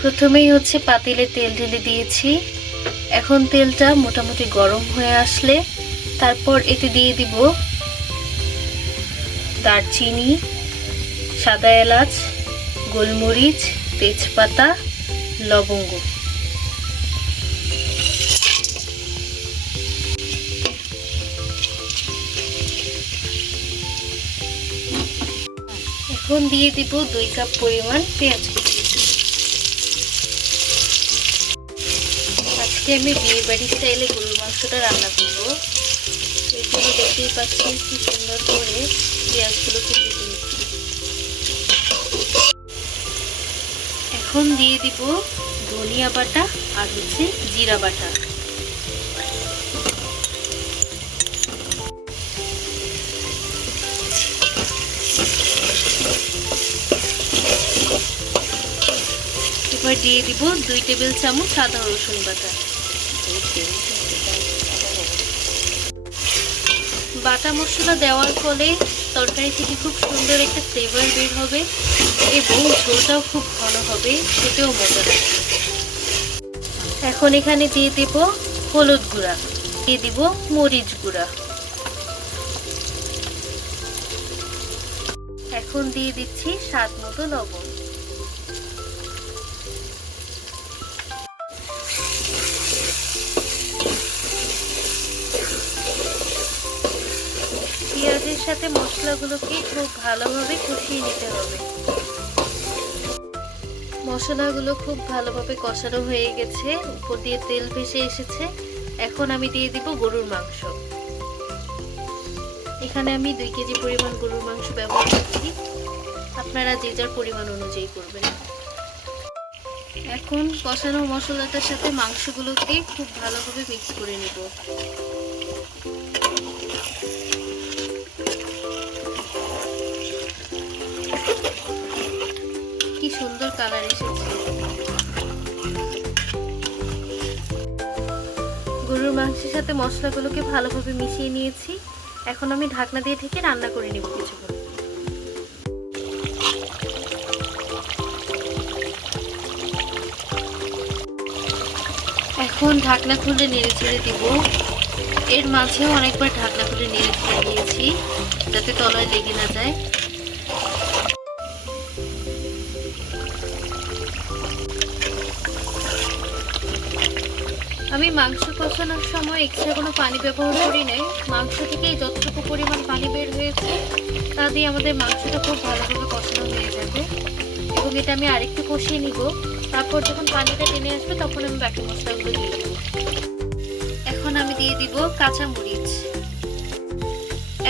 প্রথমেই হচ্ছে পাতিলে তেল ঢেলে দিয়েছি। এখন তেলটা মোটামুটি গরম হয়ে আসলে তারপর এতে দিয়ে দিব দারচিনি, সাদা এলাচ, গোলমরিচ, তেজপাতা, লবঙ্গ। এখন দিয়ে দিব 2 কাপ পরিমাণ পেঁয়াজ কুচি। আজকে আমি বিয়ে বাড়ি স্টাইলে গরুর মাংসটা রান্না করব। এর জন্য দেখতেই পাচ্ছেন কি সুন্দর করে পেঁয়াজগুলো কুচি দিয়েছি। এখন দিয়ে দিব ধনিয়া বাটা আর হচ্ছে জিরা বাটা। এবার দিয়ে দিব 2 টেবিল চামচ আদা রসুন বাটা। বাটা মশলা দেওয়ার ফলে তরকারি থেকে খুব সুন্দর একটা ফ্লেভার বের হবে এবং ঝোলটাও খুব ঘন হবে, খেতেও মজা লাগবে। এখন এখানে দিয়ে দেব হলুদ গুঁড়া, দিয়ে দিব মরিচ গুঁড়া। এখন দিয়ে দিচ্ছি স্বাদ মতো লবণ। পেঁয়াজের সাথে মশলাগুলোকে খুব ভালোভাবে কষিয়ে নিতে হবে। মশলাগুলো খুব ভালোভাবে কষানো হয়ে গেছে, উপর দিয়ে তেল ভেসে এসেছে। এখন আমি দিয়ে দিব গরুর মাংস। এখানে আমি 2 কেজি পরিমাণ গরুর মাংস ব্যবহার করছি, আপনারা যে যার পরিমাণ অনুযায়ী করবেন। এখন কষানো মশলাটার সাথে মাংসগুলোকে খুব ভালোভাবে মিক্স করে নিব। কি সুন্দর কালার এসেছে। গরুর মাংসের সাথে মশলাগুলোকে ভালোভাবে মিশিয়ে নিয়েছি। এখন আমি ঢাকনা দিয়ে ঢেকে রান্না করে নেব কিছুক্ষণ। এখন ঢাকনা খুলে নেড়ে ছেড়ে দিব। এর মাঝেও অনেকবার ঢাকনা খুলে নেড়ে ছেড়ে দিয়েছি যাতে তলায় লেগে না যায়। আমি মাংস কষানোর সময় এক্সট্রা কোনো পানি ব্যবহার করি নাই। মাংস থেকেই যতটুকু পরিমাণ পানি বের হয়েছে তা দিয়ে আমাদের মাংসটা খুব ভালোভাবে কষানো হয়ে যাবে এবং এটা আমি আরেকটু কষিয়ে নিব। তারপর যখন পানিটা টেনে আসবে তখন আমি বাকি মশলাগুলো দিয়ে দেব। এখন আমি দিয়ে দিব কাঁচামরিচ।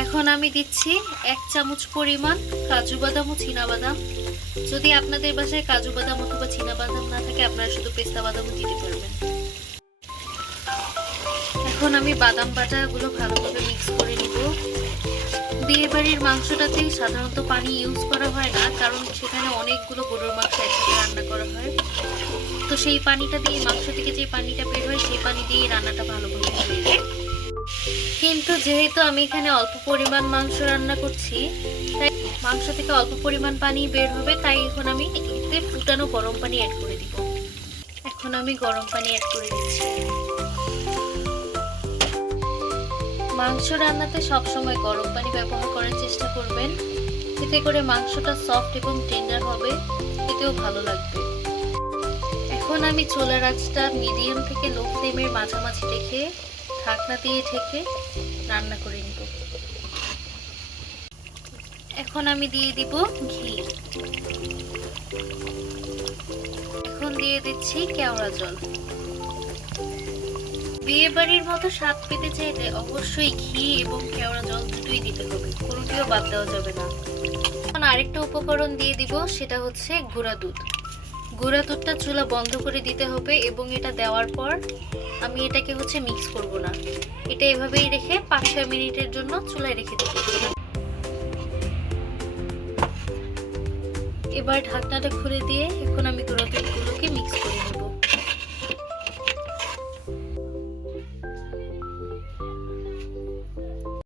এখন আমি দিচ্ছি 1 চামচ পরিমাণ কাজু বাদাম ও চীনাবাদাম। যদি আপনাদের বাসায় কাজু বাদাম অথবা চীনাবাদাম না থাকে আপনারা শুধু পেস্তা বাদামও দিতে পারবেন। এখন আমি বাদাম বাটাগুলো ভালোভাবে মিক্স করে নিব। বিয়ে বাড়ির মাংসটাতে সাধারণত পানি ইউজ করা হয় না, কারণ সেখানে অনেকগুলো গরুর মাংস একসাথে রান্না করা হয়। তো সেই পানিটা দিয়ে, মাংস থেকে যে পানিটা বের হয় সেই পানি দিয়ে রান্নাটা ভালোভাবে হয়ে যায়। কিন্তু যেহেতু আমি এখানে অল্প পরিমাণ মাংস রান্না করছি, তাই মাংস থেকে অল্প পরিমাণ পানি বের হবে, তাই এখন আমি এতে ফুটানো গরম পানি অ্যাড করে দিব। এখন আমি গরম পানি অ্যাড করে দিচ্ছি। মাংস রান্নাতে সবসময় গরম পানি ব্যবহার করার চেষ্টা করবেন, এতে করে মাংসটা সফট এবং টেন্ডার হবে, এতেও ভালো লাগবে। এখন আমি চুলার আঁচটা মিডিয়াম থেকে লো ফ্লেমের মাঝামাঝি রেখে ঢাকনা দিয়ে ঢেকে রান্না করে নিব। এখন আমি দিয়ে দিব ঘি। এখন দিয়ে দিচ্ছি কেওড়া জল। বিয়ে বাড়ির মতো স্বাদ পেতে চাইলে অবশ্যই ঘি এবং কেওড়া জল দুটোই দিতে হবে, কোনোটিও বাদ দেওয়া যাবে না। এখন আরেকটা উপকরণ দিয়ে দিব, সেটা হচ্ছে গুঁড়া দুধ। গুঁড়া দুধটা চুলা বন্ধ করে দিতে হবে এবং এটা দেওয়ার পর আমি এটাকে হচ্ছে মিক্স করব না, এটা এভাবেই রেখে 5-6 মিনিটের জন্য চুলায় রেখে দেব। এবার ঢাকনাটা খুলে দিয়ে এখন আমি গুঁড়া দুধগুলোকে মিক্স করব।